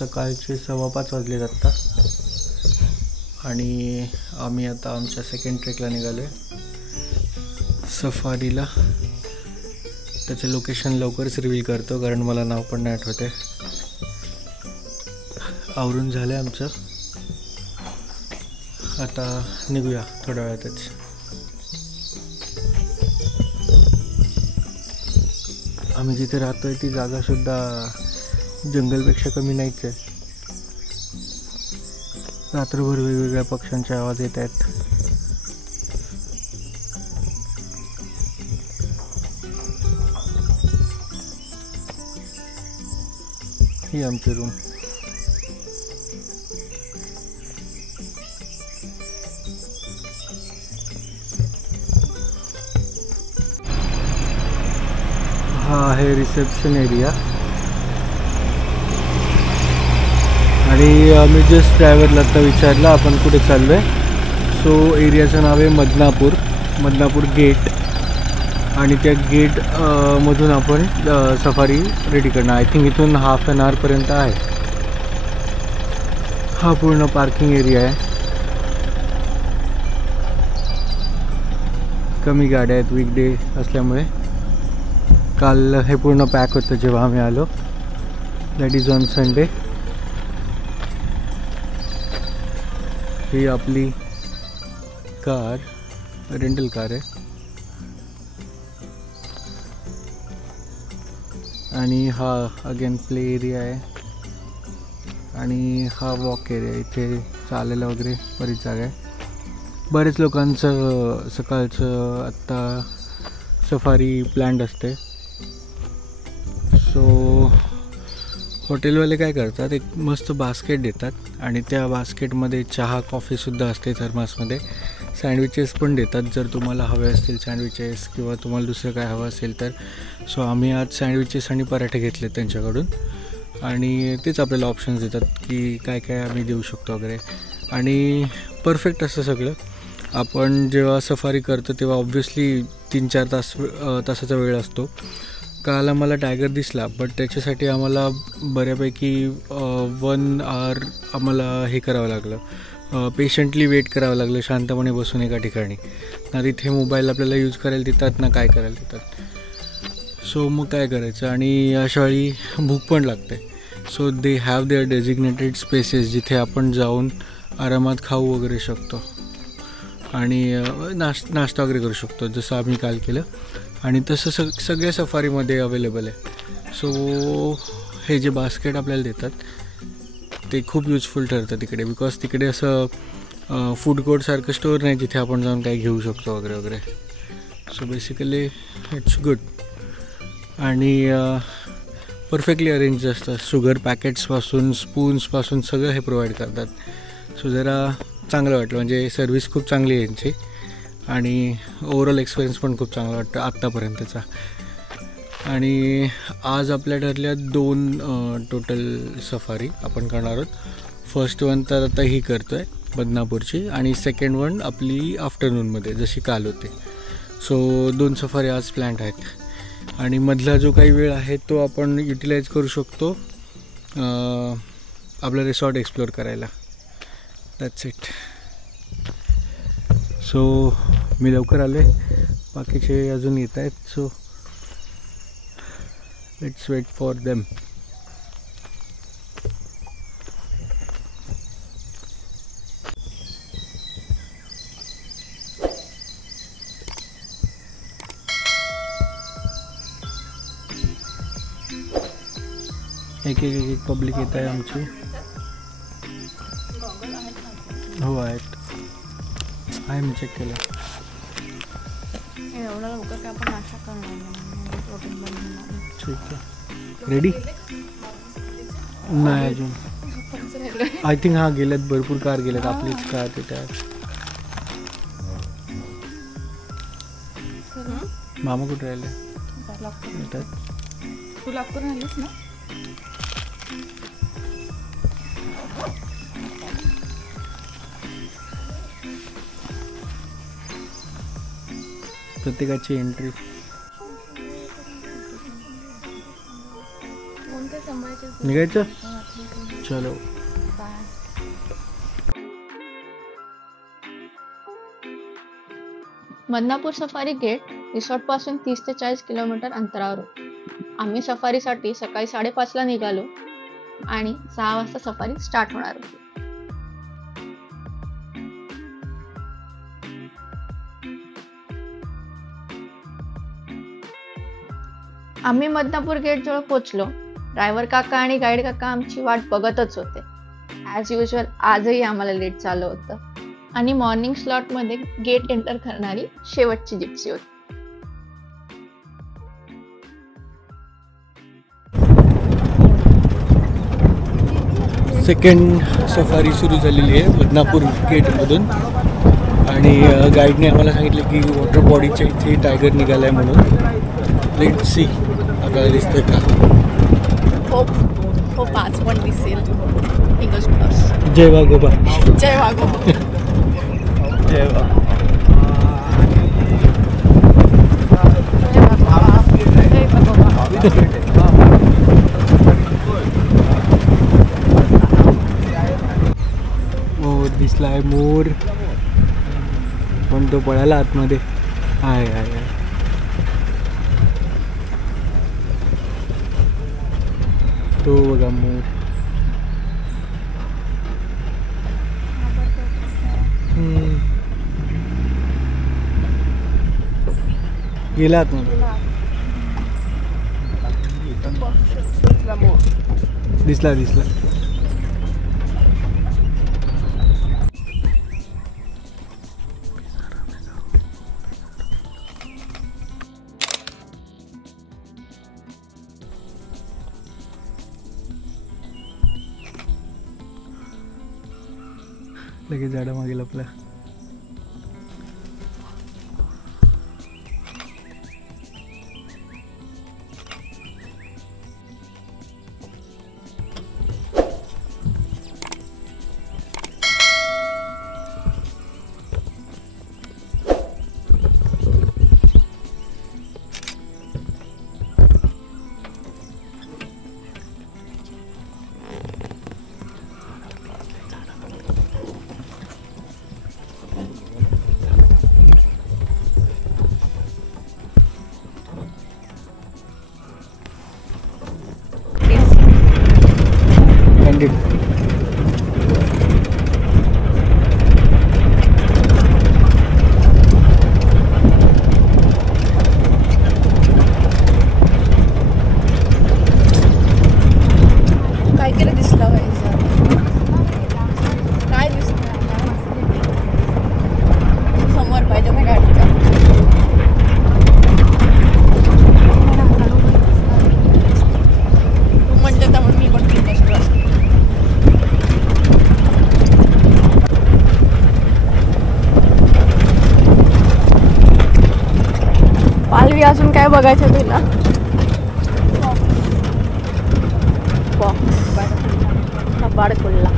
सकाळचे 5:15 वाजले आत्ता आणि आम्ही आता आमच्या सेकंड ट्रेकला निघालो आहे सफारीला. त्याचं लोकेशन लवकरच रिव्हील करतो कारण मला नाव पण नाही आठवत आहे. आवरून झालं आहे आमचं, आता निघूया थोड्या वेळातच. आम्ही जिथे राहतो आहे ती जागासुद्धा जंगलपेक्षा कमी नाहीच आहे. रात्रभर वेगवेगळ्या पक्ष्यांचे आवाज येत आहेत. ही आमची रूम. हा आहे रिसेप्शन एरिया आणि आम्ही जस्ट ड्रायव्हरला आता विचारलं आपण कुठे चाललो आहे. सो एरियाचं नाव आहे मदनापूर गेट आणि त्या गेट मधून आपण सफारी रेडी करणार. आय थिंक इथून हाफ ॲन आवरपर्यंत आहे. हा पूर्ण पार्किंग एरिया आहे. कमी गाड्या आहेत वीकडे असल्यामुळे. काल हे पूर्ण पॅक होतं जेव्हा आम्ही आलो. That is on Sunday. ही आपली कार रेंटल कार आहे आणि हा अगेन प्ले एरिया आहे आणि हा वॉक एरिया. इथे चालायला वगैरे बरीच जागा आहे. बरेच लोकांचं सकाळचं आत्ता सफारी प्लॅन्ड असते. सो हॉटेलवाले काय करतात, एक मस्त बास्केट देतात आणि त्या बास्केटमध्ये चहा कॉफीसुद्धा असते थर्मासमध्ये. सँडविचेस पण देतात जर तुम्हाला हवे असतील सँडविचेस किंवा तुम्हाला दुसरं काय हवं असेल तर. सो आम्ही आज सँडविचेस आणि पराठे घेतले त्यांच्याकडून आणि तेच आपल्याला ऑप्शन्स देतात की काय काय आम्ही देऊ शकतो वगैरे. आणि परफेक्ट असतं सगळं. आपण जेव्हा सफारी करतो तेव्हा ऑब्व्हियसली 3-4 तासाचा वेळ असतो. काल आम्हाला टायगर दिसला बट त्याच्यासाठी आम्हाला बऱ्यापैकी 1 आवर आम्हाला हे करावं लागलं, पेशंटली वेट करावं लागलं शांतपणे बसून एका ठिकाणी. ना तिथे मोबाईल आपल्याला यूज करायला देतात ना काय करायला देतात. सो मग काय करायचं आणि अशावेळी भूक पण लागते. So they have there designated spaces जिथे आपण जाऊन आरामात खाऊ वगैरे शकतो आणि नाश्ता वगैरे करू शकतो जसं आम्ही काल केलं. आणि तसं सगळ्या सफारीमध्ये अवेलेबल आहे. सो हे जे बास्केट आपल्याला देतात ते खूप युजफुल ठरतं तिकडे, बिकॉज तिकडे असं फूड कोर्टसारखं स्टोअर नाही जिथे आपण जाऊन काही घेऊ शकतो वगैरे वगैरे. सो बेसिकली इट्स गुड आणि परफेक्टली अरेंज असतं. शुगर पॅकेट्सपासून स्पून्सपासून सगळं हे प्रोव्हाइड करतात. सो जरा चांगलं वाटलं, म्हणजे सर्विस खूप चांगली आहे यांची आणि ओव्हरऑल एक्सपिरियन्स पण खूप चांगला वाटतं आत्तापर्यंतचा. आणि आज आपल्या ठरल्या 2 टोटल सफारी आपण करणार आहोत. फर्स्ट वन तर आता ही करतो आहे बदनापूरची आणि सेकंड वन आपली आफ्टरनूनमध्ये जशी काल होते. सो 2 सफारी आज प्लॅन्ड आहेत आणि मधला जो काही वेळ आहे तो आपण युटिलाइज करू शकतो आपलं रिसॉर्ट एक्सप्लोअर करायला. That's it. सो मी लवकर आलो आहे, बाकीचे अजून येत आहेत. So let's wait for them. एक पब्लिक येत आहे आमची. हो आहेत, आहे मी चेक केलं. ठीक आहे. रेडी नाही अजून. आय थिंक हा गेलेत, भरपूर कार गेलेत. आपलीच कार तिथे आहे. मामा कुठे राहिले? तू लॉक करून आलीस ना? प्रत्येकाची एंट्री. निघायचं? चलो मदनापूर सफारी गेट रिसॉर्ट पासून 30 ते 40 किलोमीटर अंतरावर होते. आम्ही सफारीसाठी सकाळी 5:30 ला निघालो आणि 6 वाजता सफारी स्टार्ट होणार होती. आम्ही मदनापूर गेट जवळ पोहोचलो. ड्रायव्हर काका आणि गाईड काका आमची वाट बघतच होते. ॲज युजल आजही आम्हाला लेट झालं होतं आणि मॉर्निंग स्लॉट मध्ये गेट एंटर करणारी शेवटची जिप्सी होती. सेकंड सफारी सुरू झालेली आहे बदनापूर गेटमधून आणि गाईडने आम्हाला सांगितलं की वॉटर बॉडीच्या इथे टायगर निघाला आहे म्हणून. लेट सी आपल्याला दिसतंय का. होप आज पण दिसेल. Fingers cross. जय वाघोबा. जय वाघोबा. जय वाघोबा. दिसलाय मोर पण तो पळाला आतमध्ये. आहे आहे तो बघा मोर. गेला आतमध्ये. दिसला दिसला. लगेच झाडा मागे लपला. अजून काय बघायचं तुला? बाडकुल्ला.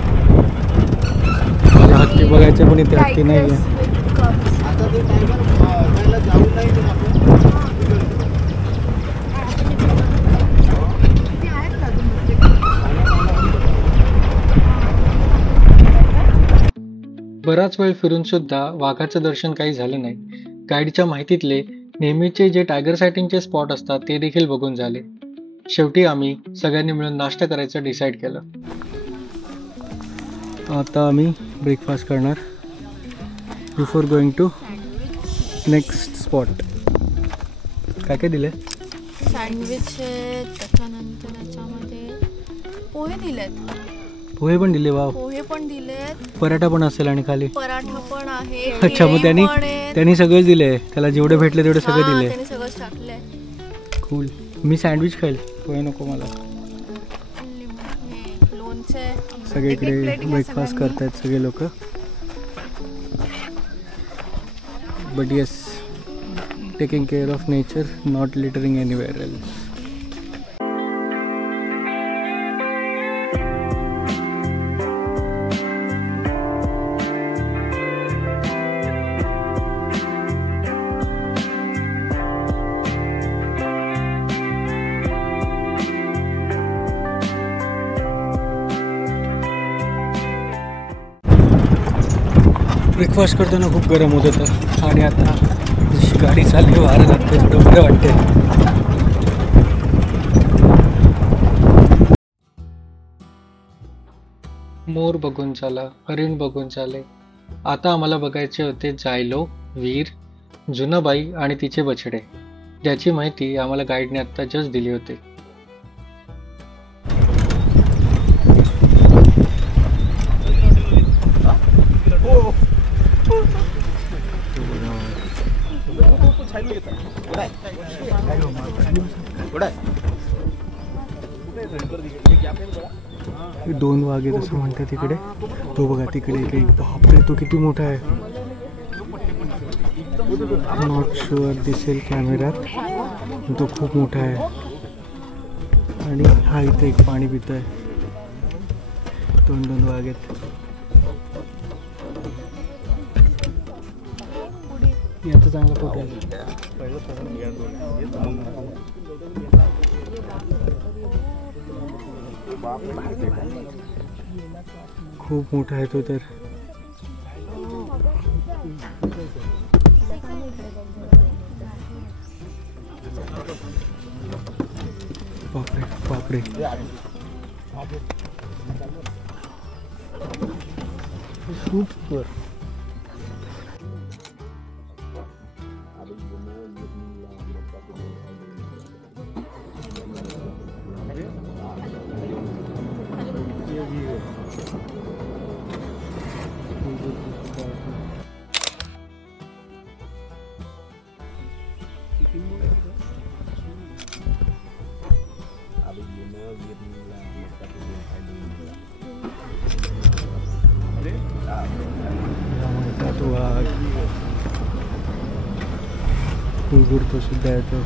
हत्ती बघायचं पण इथे हत्ती नाही आहे. बराच वेळ फिरून सुद्धा वाघाचं दर्शन काही झालं नाही. गाईडच्या माहितीतले नेहमीचे जे टायगर सायटिंगचे स्पॉट असतात ते देखील बघून झाले. शेवटी आम्ही सगळ्यांनी मिळून नाश्ता करायचं डिसाईड केलं. आता आम्ही ब्रेकफास्ट करणार before going to next spot. काय काय दिले? सँडविच आहे, त्याच्यानंतर याच्यामध्ये पोहे दिलेत. पोहे पण दिले. वाव. पोहे पण दिलेत. पराठा पण असेल आणि खाली पराठा पण आहे. अच्छा, मग त्यांनी सगळं दिले. त्याला जेवढे भेटले तेवढे सगळे दिले. त्यांनी सगळंच टाकलंय. कूल. मी सँडविच खाईल, पोहे नको मला. सगळे इकडे ब्रेकफास्ट करतायत सगळे लोक. But yes, taking care of nature, not littering anywhere else. Breakfast करताना खूप गरम होत होतं आणि आता जशी गाडी चालली वारं लागते थोडं बरं वाटते. मोर बघून झाला, हरिण बघून झाले. आता आम्हाला बघायचे होते जायलो, वीर, जुनाबाई आणि तिचे बछडे, ज्याची माहिती आम्हाला गाईडने आता जस्ट दिली होती. दोन वाघ आहेत असं म्हणतात तिकडे. तो बघा तिकडे काही, बापरे तो किती मोठा आहे. नॉट शुअर दिसेल कॅमेऱ्यात, पण तो खूप मोठा आहे. आणि हा इथे एक पाणी पितोय. दोन वाघ आहेत. याचा चांगला फोटो आहे. खूप मोठा आहे तो तर. बापरे बापरे. सुपर. तो सुद्धा येतो.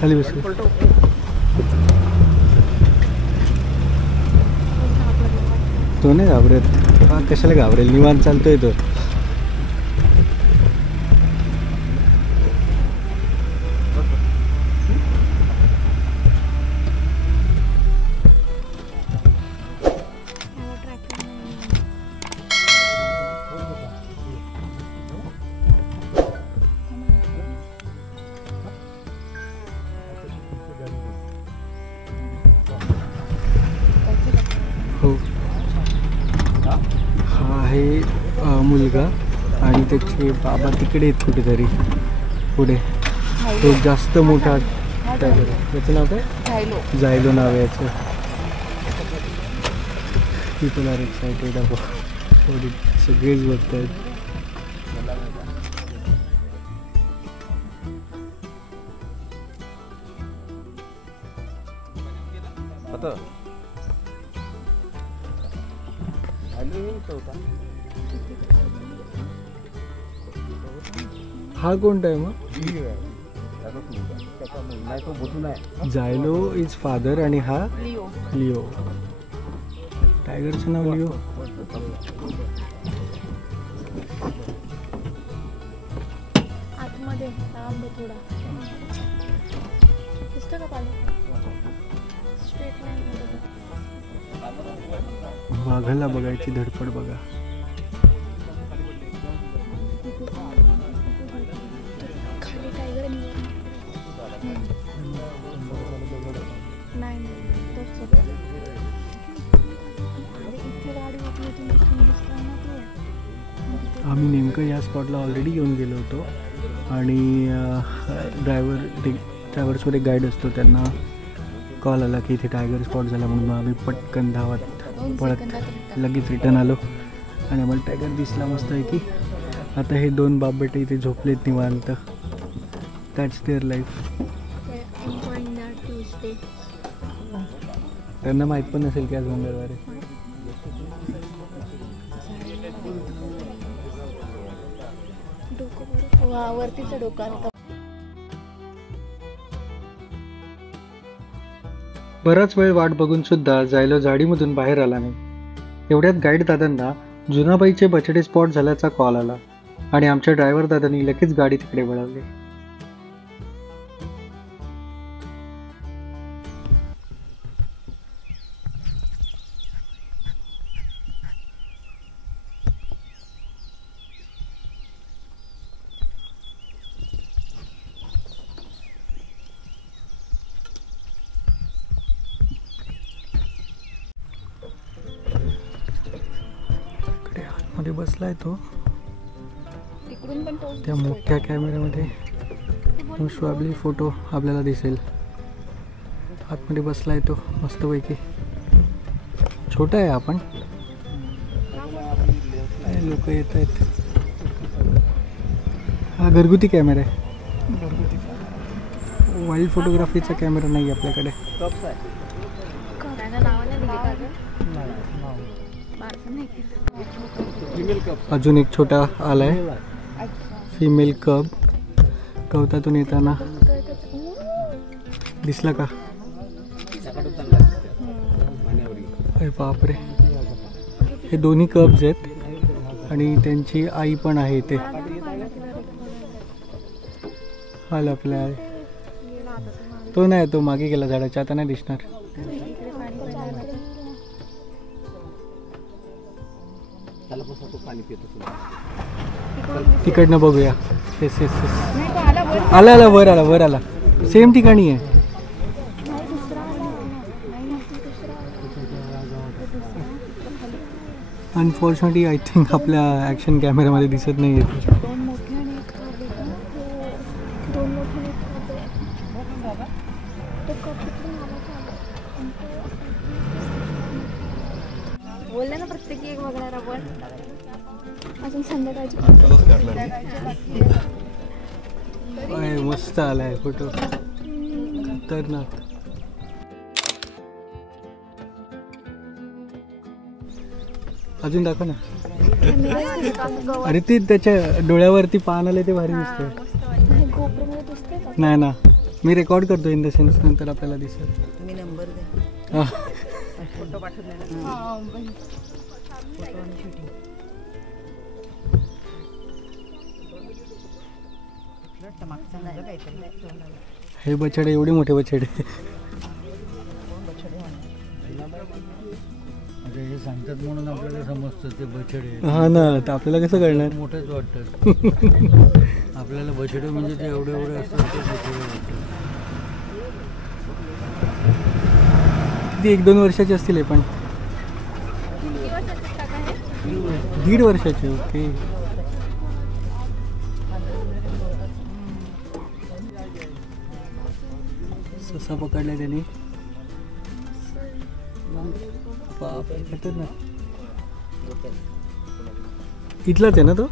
खाली बस. तो नाही घाबरत. कशाला घाबरेल, निवांत चालतोय तो. मुलगा आणि त्याचे बाबा तिकडे आहेत कुठेतरी पुढे. तो जास्त मोठा टायगर. याचं नाव काय? जायलो नाव आहे याचं. People are excited about. सगळेच बघत आहेत. हा कोणता आहे मग? जायलो इज फादर आणि हा लिओ. टायगरचं नाव लिओ. आतमध्ये थोडा दिसतं का पाणी? Straight line. वाघाला बघायची धडपड बघा. आम्ही नेमकं या स्पॉटला ऑलरेडी येऊन गेलो होतो आणि ट्रॅव्हल्सवर एक गाईड असतो, त्यांना कॉल आला की इथे टायगर स्पॉट झाला म्हणून आम्ही पटकन धावत पळत लगेच रिटर्न आलो आणि आम्हाला टायगर दिसला मस्त आहे की. आता हे दोन बाप बेटे इथे झोपलेत निवांत. That's their life. त्यांना माहित पण नसेल की आज मंगळवार आहे. वरतीचं डोकं. बराच वेळ वाट बघून सुद्धा जायलो झाडीमधून बाहेर आला नाही. एवढ्यात गाईड दादांना जुनाबाईचे बछडे स्पॉट झाल्याचा कॉल आला आणि आमच्या ड्रायव्हर दादांनी लगेच गाडी तिकडे वळवली. मध्ये बसलाय तो त्या मोठ्या कॅमेऱ्यामध्ये मोस्ट प्रॉब्ली फोटो आपल्याला दिसेल. आतमध्ये बसलाय तो मस्तपैकी. छोटा आहे आपण लोक येत आहेत. हा घरगुती कॅमेरा आहे. वाईल्ड फोटोग्राफीचा कॅमेरा नाही आपल्याकडे. अजून एक छोटा आलाय फिमेल कब. गवतातून येताना दिसला का? अरे बापरे, हे दोन्ही कब्स आहेत आणि त्यांची आई पण आहे इथे. हा लपला आहे. तो नाही, तो मागे गेला झाडाच्या, आता नाही दिसणार. तिकडनं बघूया. येस येस येस, आला आला, वर आला. सेम ठिकाणी आहे. अनफॉर्च्युनेटली आय थिंक आपल्या ॲक्शन कॅमेऱ्यामध्ये दिसत नाही आहे. बोलले ना प्रत्येकी एक बघणार आपण. अजून संध्याकाळची मस्त आलाय फोटो, खतरनाक. अजून दाखव ना. अरे ते त्याच्या डोळ्यावरती पान आले ते भारी दिसतंय. नाही ना, मी रेकॉर्ड करतो इन द सेन्स, नंतर आपल्याला दिसेल. तुम्ही नंबर द्या. फोटो पाठवून हे बछडे एवढे मोठे बछडे. हे सांगतात म्हणून आपल्याला समजतं ते बछडे. हा ना, तर आपल्याला कसं कळणार? मोठेच वाटतात आपल्याला बछडे म्हणजे ते एवढे एवढे असतात ते बछडे वाटतात. किती 1-2 वर्षाचे असतील हे पण. 1.5 वर्षाचे. ओके. ससा पकडलाय त्याने. इथलाच आहे ना तो.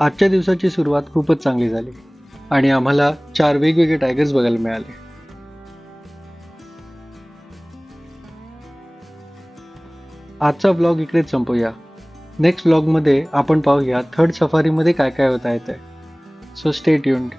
आजच्या दिवसाची सुरुवात खूपच चांगली झाली आणि आम्हाला 4 वेगवेगळे टायगर्स बघायला मिळाले. आजचा व्लॉग इकडेच संपूया. नेक्स्ट व्लॉगमध्ये आपण पाहूया थर्ड सफारीमध्ये काय काय होत आहे ते. So stay tuned.